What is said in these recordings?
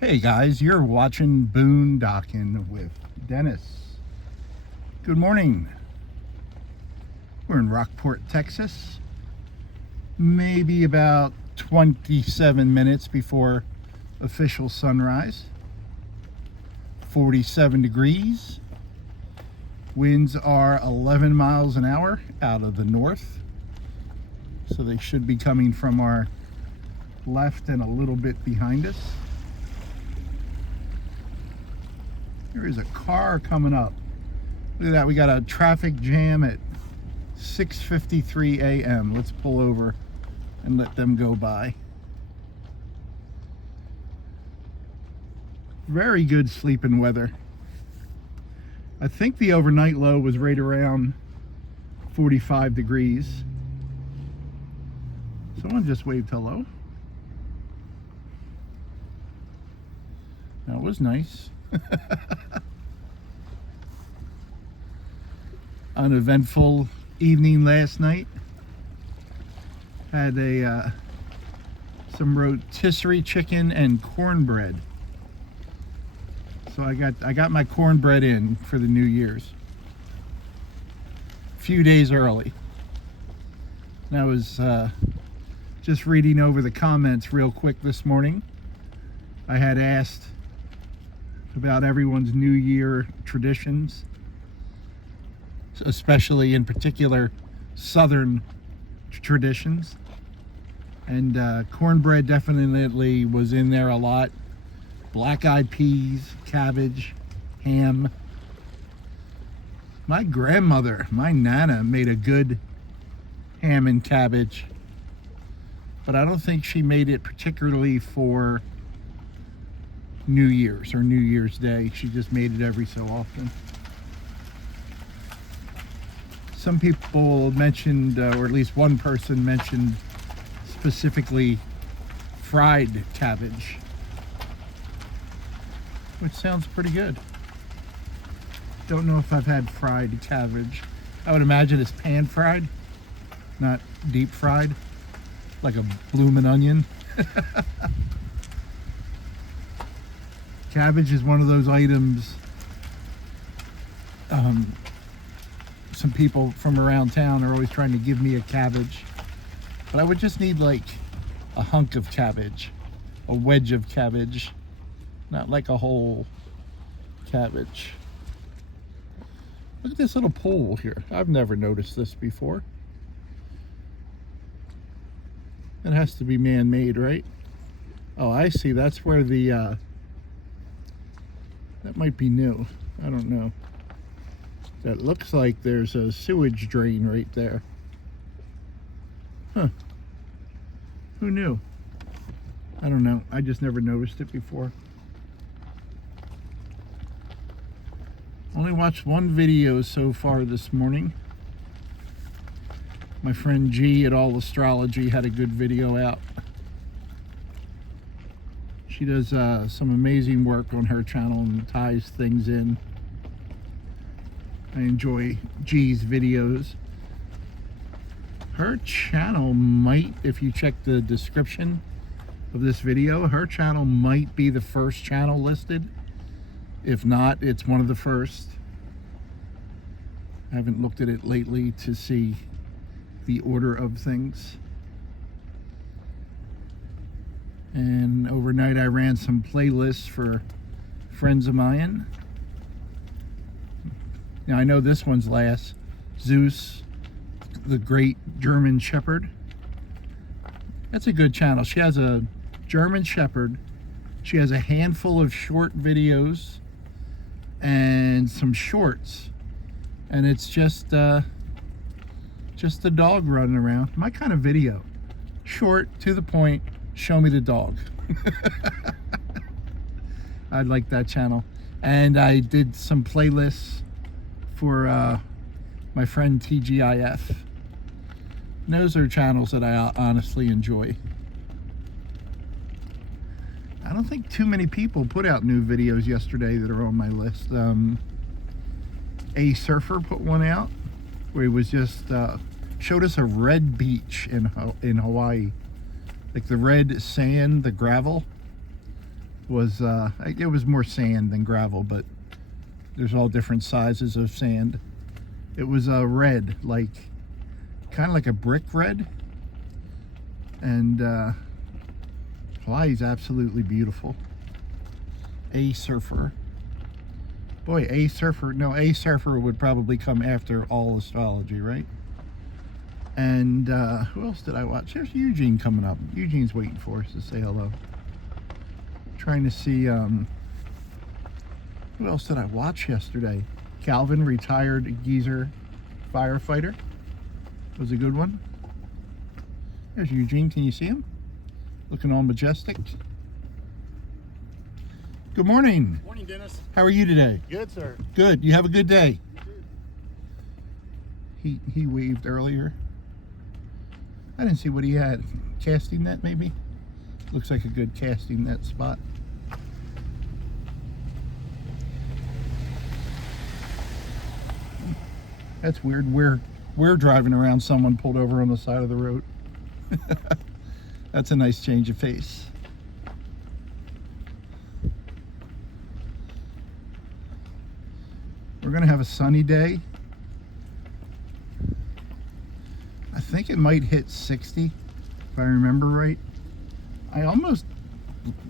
Hey guys, you're watching Boondocking with Dennis. Good morning. We're in Rockport, Texas. Maybe about 27 minutes before official sunrise. 47 degrees. Winds are 11 miles an hour out of the north. So they should be coming from our left and a little bit behind us. There is a car coming up. Look at that, we got a traffic jam at 6:53 a.m. Let's pull over and let them go by. Very good sleeping weather. I think the overnight low was right around 45 degrees. Someone just waved hello. That was nice. Uneventful evening last night. Had some rotisserie chicken and cornbread. So I got my cornbread in for the New Year's. A few days early. And I was just reading over the comments real quick this morning. I had asked about everyone's New Year traditions, especially in particular Southern traditions, and cornbread definitely was in there a lot. Black-eyed peas, cabbage, ham. My grandmother, my Nana, made a good ham and cabbage, but I don't think she made it particularly for New Year's or New Year's Day. She just made it every so often. Some people mentioned, or at least one person mentioned specifically fried cabbage, which sounds pretty good. Don't know if I've had fried cabbage. I would imagine it's pan fried, not deep fried, like a bloomin' onion. Cabbage is one of those items some people from around town are always trying to give me a cabbage, but I would just need like a hunk of cabbage, a wedge of cabbage, not like a whole cabbage. Look at this little pool here. I've never noticed this before. It has to be man-made, right? Oh, I see. That's where the that might be new. I don't know. That looks like there's a sewage drain right there. Huh. Who knew? I don't know. I just never noticed it before. Only watched one video so far this morning. My friend G at Allastrology had a good video out. She does some amazing work on her channel and ties things in. I enjoy G's videos. Her channel might, if you check the description of this video, her channel might be the first channel listed. If not, it's one of the first. I haven't looked at it lately to see the order of things. And overnight I ran some playlists for friends of mine. Now I know this one's last. Zeus, the Great German Shepherd. That's a good channel. She has a German Shepherd. She has a handful of short videos and some shorts. And it's just the dog running around. My kind of video. Short, to the point, show me the dog. I'd like that channel. And I did some playlists for my friend TGIF. And those are channels that I honestly enjoy. I don't think too many people put out new videos yesterday that are on my list. A Surfer put one out where he was just showed us a red beach in Hawaii, like the red sand, the gravel. was it was more sand than gravel, but there's all different sizes of sand. It was red, like kind of like a brick red, and Hawaii's absolutely beautiful. A surfer. Boy, a surfer. No, a surfer would probably come after Allastrology, right? And who else did I watch? There's Eugene coming up. Eugene's waiting for us to say hello. Trying to see who else did I watch yesterday? Calvin, retired geezer firefighter. Was a good one. There's Eugene. Can you see him? Looking all majestic. Good morning. Morning, Dennis. How are you today? Good, sir. Good. You have a good day. You too. He waved earlier. I didn't see what he had. Casting net, maybe? Looks like a good casting net spot. That's weird. We're driving around, someone pulled over on the side of the road. That's a nice change of pace. We're gonna have a sunny day. I think it might hit 60, if I remember right.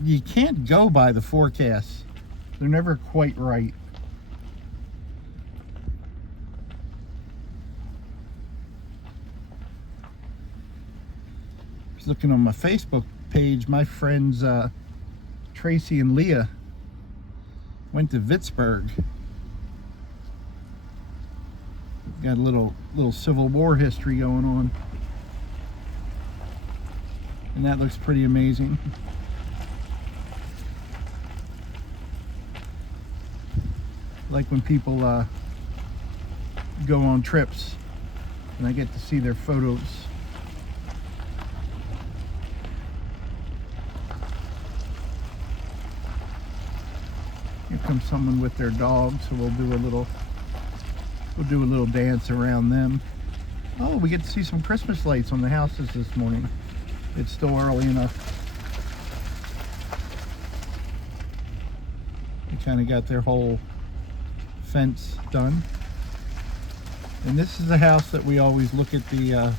You can't go by the forecasts. They're never quite right. Just looking on my Facebook page, my friends Tracy and Leah went to Vicksburg. Got a little Civil War history going on, and that looks pretty amazing. Like when people go on trips and I get to see their photos. Here comes someone with their dog, so we'll do a little dance around them. Oh, we get to see some Christmas lights on the houses this morning. It's still early enough. They kind of got their whole fence done. And this is the house that we always look at their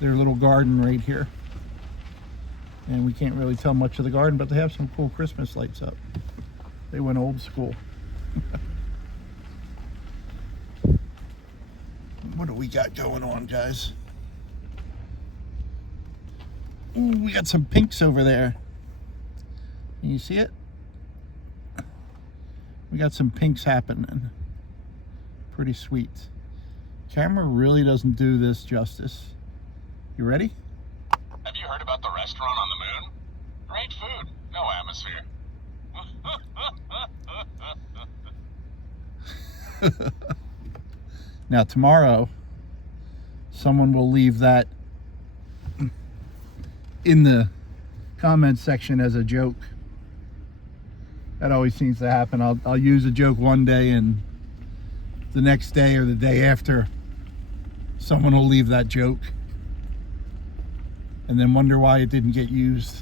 little garden right here. And we can't really tell much of the garden, but they have some cool Christmas lights up. They went old school. What do we got going on, guys? Ooh, we got some pinks over there. Can you see it? We got some pinks happening. Pretty sweet. Camera really doesn't do this justice. You ready? Have you heard about the restaurant on the moon? Great food, no atmosphere. Now tomorrow, someone will leave that in the comment section as a joke. That always seems to happen. I'll use a joke one day, and the next day or the day after, someone will leave that joke and then wonder why it didn't get used.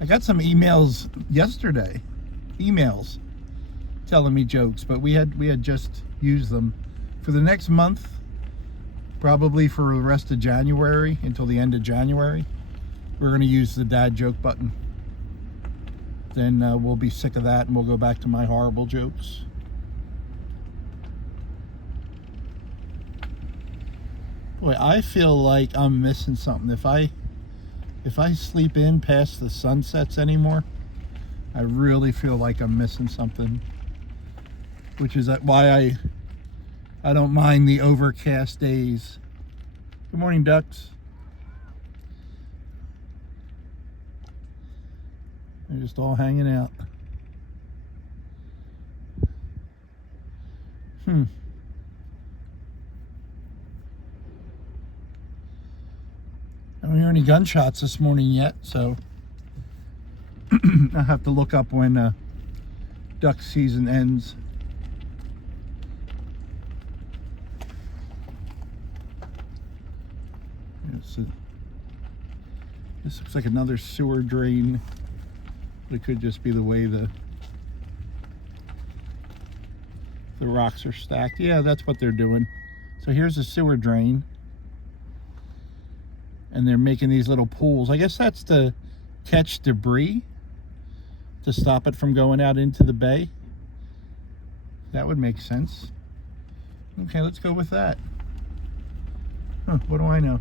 I got some emails yesterday. Emails telling me jokes, but we had just used them. For the next month, probably for the rest of January until the end of January, we're going to use the dad joke button. Then we'll be sick of that and we'll go back to my horrible jokes. Boy, I feel like I'm missing something. If I sleep in past the sunsets anymore, I really feel like I'm missing something. Which is why I don't mind the overcast days. Good morning, ducks. They're just all hanging out. I don't hear any gunshots this morning yet, so I'll have to look up when duck season ends. This looks like another sewer drain. It could just be the way the rocks are stacked. Yeah, that's what they're doing. So here's a sewer drain. And they're making these little pools. I guess that's to catch debris, to stop it from going out into the bay. That would make sense. Okay, let's go with that. Huh, what do I know?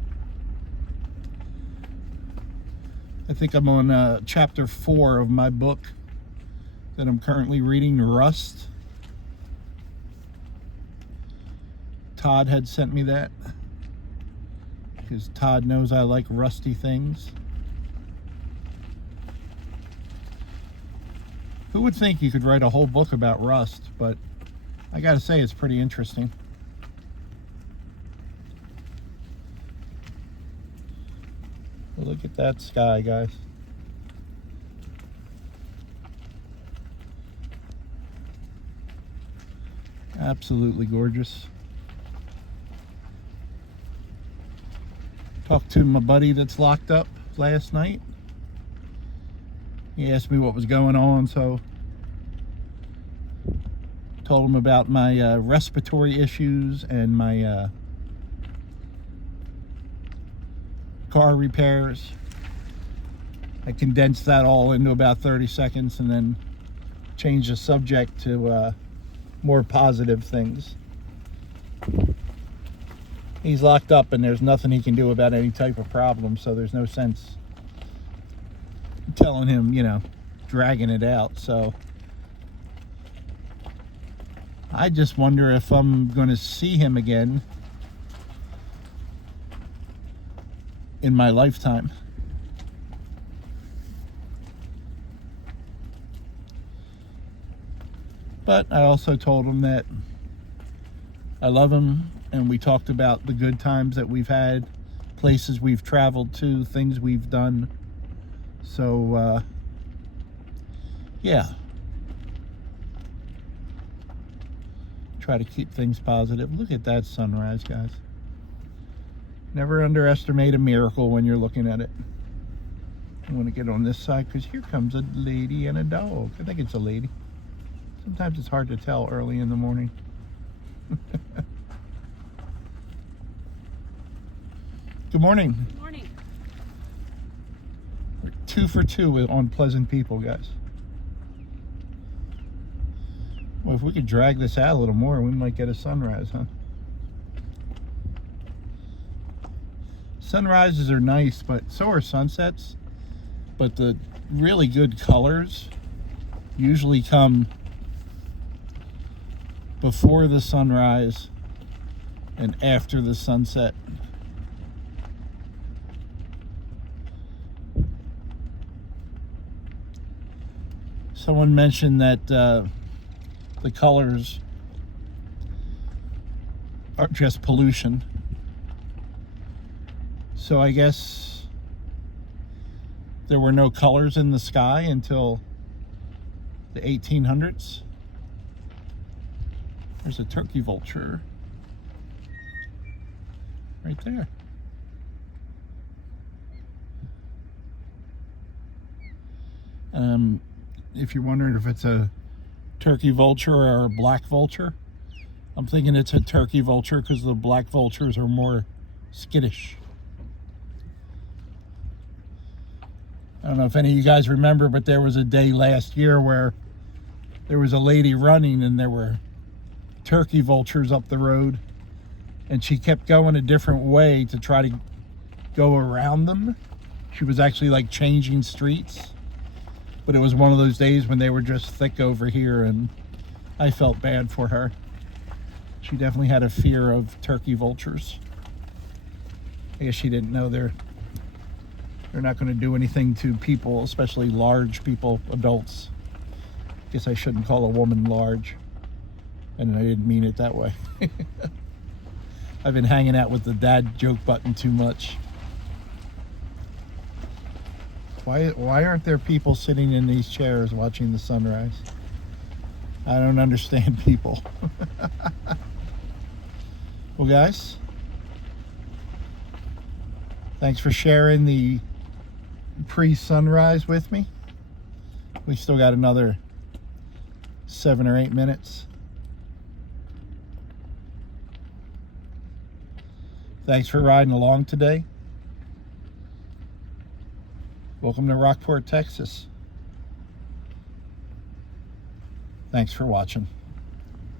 I think I'm on chapter 4 of my book that I'm currently reading, Rust. Todd had sent me that because Todd knows I like rusty things. Who would think you could write a whole book about rust, but I gotta say it's pretty interesting. Well, look at that sky, guys. Absolutely gorgeous. Talked to my buddy that's locked up last night. He asked me what was going on, so told him about my respiratory issues and my car repairs. I condensed that all into about 30 seconds and then changed the subject to more positive things. He's locked up and there's nothing he can do about any type of problem, so there's no sense telling him, you know, dragging it out. So I just wonder if I'm going to see him again in my lifetime. But I also told him that I love him, and we talked about the good times that we've had, places we've traveled to, things we've done. So, yeah. Try to keep things positive. Look at that sunrise, guys. Never underestimate a miracle when you're looking at it. I want to get on this side because here comes a lady and a dog. I think it's a lady. Sometimes it's hard to tell early in the morning. Good morning. Good morning. We're 2 for 2 on pleasant people, guys. Well, if we could drag this out a little more, we might get a sunrise, huh? Sunrises are nice, but so are sunsets. But the really good colors usually come before the sunrise and after the sunset. Someone mentioned that the colors are just pollution. So I guess there were no colors in the sky until the 1800s. There's a turkey vulture right there. If you're wondering if it's a turkey vulture or a black vulture, I'm thinking it's a turkey vulture because the black vultures are more skittish. I don't know if any of you guys remember, but there was a day last year where there was a lady running and there were turkey vultures up the road, and she kept going a different way to try to go around them. She was actually like changing streets, but it was one of those days when they were just thick over here, and I felt bad for her. She definitely had a fear of turkey vultures. I guess she didn't know they're not going to do anything to people, especially large people, adults. Guess I shouldn't call a woman large, and I didn't mean it that way. I've been hanging out with the dad joke button too much. Why aren't there people sitting in these chairs watching the sunrise? I don't understand people. Well, guys, thanks for sharing the pre-sunrise with me. We still got another 7 or 8 minutes. Thanks for riding along today. Welcome to Rockport, Texas. Thanks for watching.